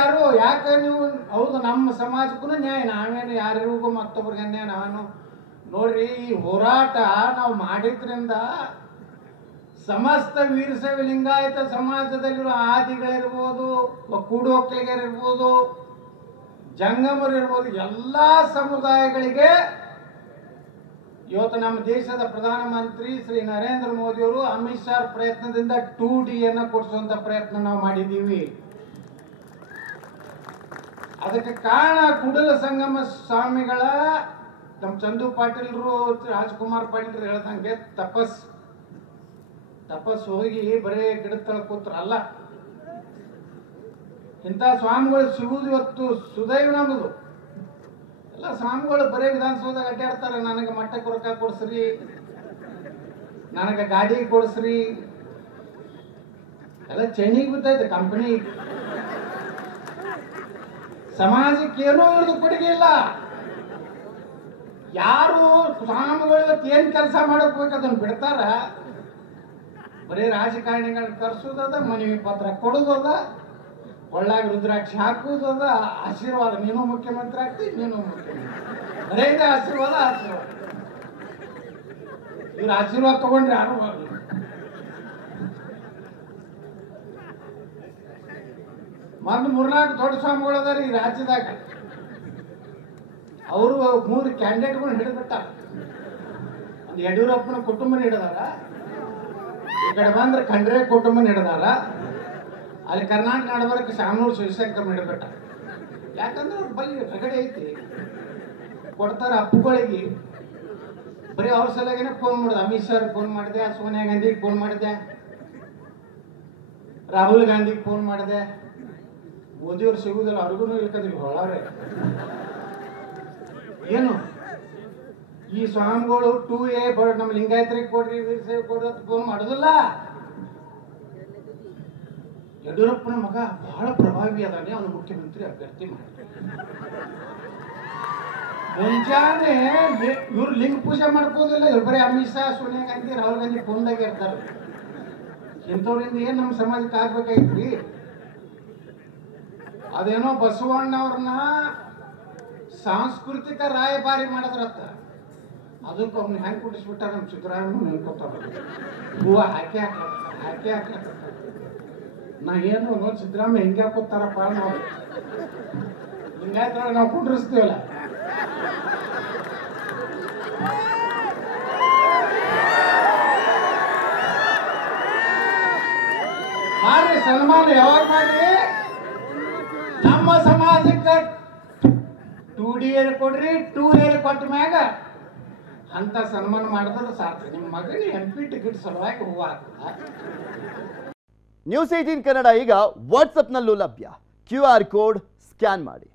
ಯಾರು ಯಾಕೆ ನೀವು ಹೌದು ನಮ್ಮ ಸಮಾಜಕ್ಕೂ ನ್ಯಾಯ ನಾವೇನು ಯಾರಿಗೂ ಮತ್ತೊಬ್ರಿಗೆ ಅನ್ಯಾಯ ನಾವೇನು ನೋಡ್ರಿ ಈ ಹೋರಾಟ ನಾವು ಮಾಡಿದ್ರಿಂದ ಸಮಸ್ತ ವೀರಶೈವ ಲಿಂಗಾಯತ ಸಮಾಜದಲ್ಲಿರೋ ಆದಿಗಳಿರ್ಬೋದು ಕೂಡು ಒಕ್ಕಲಿಗರಿರ್ಬೋದು ಜಂಗಮರು ಇರ್ಬೋದು ಎಲ್ಲ ಸಮುದಾಯಗಳಿಗೆ ಇವತ್ತು ನಮ್ಮ ದೇಶದ ಪ್ರಧಾನಮಂತ್ರಿ ಶ್ರೀ ನರೇಂದ್ರ ಮೋದಿಯವರು ಅಮಿತ್ ಶಾ ಪ್ರಯತ್ನದಿಂದ 2D ಅನ್ನು ಕೊಡಿಸುವಂತ ಪ್ರಯತ್ನ ನಾವು ಮಾಡಿದ್ದೀವಿ. ಅದಕ್ಕೆ ಕಾರಣ ಕೂಡಲ ಸಂಗಮ ಸ್ವಾಮಿಗಳ ನಮ್ಮ ಚಂದು ಪಾಟೀಲ್ರು ರಾಜ್ಕುಮಾರ್ ಪಾಟೀಲ್ರು ಹೇಳ್ದಂಗೆ ತಪಸ್ ಹೋಗಿ ಬರೀ ಗಿಡದ ತಳ ಕೂತ್ರಲ್ಲ. ಇಂಥ ಸ್ವಾಮಿಗಳು ಸಿಗುವುದು ಇವತ್ತು ಸುದೈವ ನಮ್ಮದು. ಎಲ್ಲ ಸ್ವಾಮಿಗಳು ಬರೀ ವಿಧಾನಸೌಧದಾಗ ಅಡ್ಡಾಡ್ತಾರೆ, ನನಗೆ ಮಟ್ಟಕ್ಕೆ ರೊಕ್ಕ ಕೊಡಿಸ್ರಿ, ನನಗೆ ಗಾಡಿ ಕೊಡಿಸ್ರಿ, ಎಲ್ಲ ಚೈನಿಗೆ ಬಿದ್ದೈತೆ ಕಂಪನಿ. ಸಮಾಜಕ್ಕೆ ಏನೂ ಇವ್ರದ್ದು ಕೊಡುಗೆ ಇಲ್ಲ. ಯಾರು ಸ್ವಾಮಿಗಳು ಇವತ್ತು ಏನ್ ಕೆಲಸ ಮಾಡಕ್ ಬೇಕು ಅದನ್ನು ಬಿಡ್ತಾರ. ಬರೀ ರಾಜಕಾರಣಿಗಳನ್ನ ಕರ್ಸೋದದ, ಮನವಿ ಪತ್ರ ಕೊಡೋದದ, ಒಳ್ಳಾಗ ರುದ್ರಾಕ್ಷಿ ಹಾಕುವುದದ, ಆಶೀರ್ವಾದ ನೀನು ಮುಖ್ಯಮಂತ್ರಿ ಆಗ್ತಿ, ನೀನು ಮುಖ್ಯಮಂತ್ರಿ, ಬರೇ ಇದೆ ಆಶೀರ್ವಾದ. ಇವ್ರ ಆಶೀರ್ವಾದ ತಗೊಂಡ್ರೆ ಯಾರು ಮೊದಲು 3-4 ದೊಡ್ಡ ಸ್ವಾಮಿಗಳು ಅದಾರ ಈ ರಾಜ್ಯದಾಗ. ಅವರು 3 ಕ್ಯಾಂಡಿಡೇಟ್ಗಳನ್ನ ಹಿಡಿದ್ಬಿಟ್ಟ. ಒಂದು ಯಡಿಯೂರಪ್ಪನ ಕುಟುಂಬನ ಹಿಡಿದಾರ, ಈ ಕಡೆ ಬಂದ್ರೆ ಖಂಡ್ರೆ ಕುಟುಂಬನ ಹಿಡಿದಾರ, ಅಲ್ಲಿ ಕರ್ನಾಟಕ ನಡಬರಕ್ಕೆ ಶಾಮನೂರು ಶಿವಶಂಕರ್ ಹಿಡಿದ್ಬಿಟ್ಟ. ಯಾಕಂದ್ರೆ ಅವ್ರ ಬಲ್ಲಿ ರಗಡೆ ಐತಿ, ಕೊಡ್ತಾರ ಅಪ್ಪುಗಳಿಗೆ. ಬರೀ ಅವ್ರ ಸಲಗೇನೆ ಫೋನ್ ಮಾಡಿದೆ, ಅಮಿತ್ ಶಾ ಫೋನ್ ಮಾಡಿದೆ, ಸೋನಿಯಾ ಗಾಂಧಿಗೆ ಫೋನ್ ಮಾಡಿದೆ, ರಾಹುಲ್ ಗಾಂಧಿಗೆ ಫೋನ್ ಮಾಡಿದೆ. ಮೋದಿಯವ್ರು ಸಿಗುದಿಲ್ಲ, ಅವ್ರಿಗೂ ಇಳ್ಕದ್ರಿ ಹೊಳವ್ರೆ. ಏನು ಈ ಸ್ವಾಮಿಗಳು 2A ನಮ್ಮ ಲಿಂಗಾಯತರಿಗೆ ಕೊಡ್ರಿ, ವೀರಶೈವ ಕೊಡ್ರಿ ಅಂತ ಫೋನ್ ಮಾಡೋದಿಲ್ಲ. ಯಡಿಯೂರಪ್ಪನ ಮಗ ಬಹಳ ಪ್ರಭಾವಿ ಅದಾನೆ, ಅವನು ಮುಖ್ಯಮಂತ್ರಿ ಅಭ್ಯರ್ಥಿ ಮಾಡಿ. ಮುಂಜಾನೆ ಇವ್ರು ಲಿಂಗ ಪೂಜೆ ಮಾಡ್ಕೋದಿಲ್ಲ, ಇವ್ರು ಬರೀ ಅಮಿತ್ ಶಾ, ಸೋನಿಯಾ ಗಾಂಧಿ, ರಾಹುಲ್ ಗಾಂಧಿ ಫೋನ್ದಾಗ ಇರ್ತಾರೆ. ಇಂಥವ್ರಿಂದ ಏನ್ ನಮ್ಮ ಸಮಾಜಕ್ಕೆ ಆಗ್ಬೇಕಾಗಿತ್ರಿ? ಅದೇನೋ ಬಸವಣ್ಣವ್ರನ್ನ ಸಾಂಸ್ಕೃತಿಕ ರಾಯಭಾರಿ ಮಾಡಿದ್ರತ್ತ, ಅದಕ್ಕೆ ಅವ್ನ ಹೆಂಗೆ ಕುಡಿಸ್ಬಿಟ್ಟ ನಮ್ಮ ಸಿದ್ದರಾಮಯ್ಯ ನೆನ್ಕೋತಾರ. ಹೂವ ಹಾಕಿ ಹಾಕ್ಲಕ್ಕ ನಾ ಏನು ನೋಡಿ ಸಿದ್ದರಾಮಯ್ಯ ಹೆಂಗೆ ಹಾಕೋತಾರಪ್ಪ ನಾವು ಹಿಂಗಾಯ್ತೊಳಗೆ ನಾವು ಕುಂಡ್ರಿಸ್ತೀವಲ್ಲ. ಮಾಡ್ರಿ ಸನ್ಮಾನ ಯಾವಾಗ ಮಾಡ್ರಿ? ನಮ್ಮ ಸಮಾಜಕ್ಕೆ 2D ಕೊಡ್ರಿ, 2A ಕೊಟ್ಟ ಮ್ಯಾಗ ಅಂತ ಸನ್ಮಾನ ಮಾಡಿದ್ರೆ ಸಾಕು. ನಿಮ್ಮ ಮಗನಿಗೆ MP ಟಿಕೆಟ್ ಸಲುವಾಗಿ ಹೂವು ಹಾಕ್ತದ. ನ್ಯೂಸ್ 18 ಕನ್ನಡ ಈಗ ವಾಟ್ಸ್ಆಪ್ನಲ್ಲೂ ಲಭ್ಯ. QR ಕೋಡ್ ಸ್ಕ್ಯಾನ್ ಮಾಡಿ.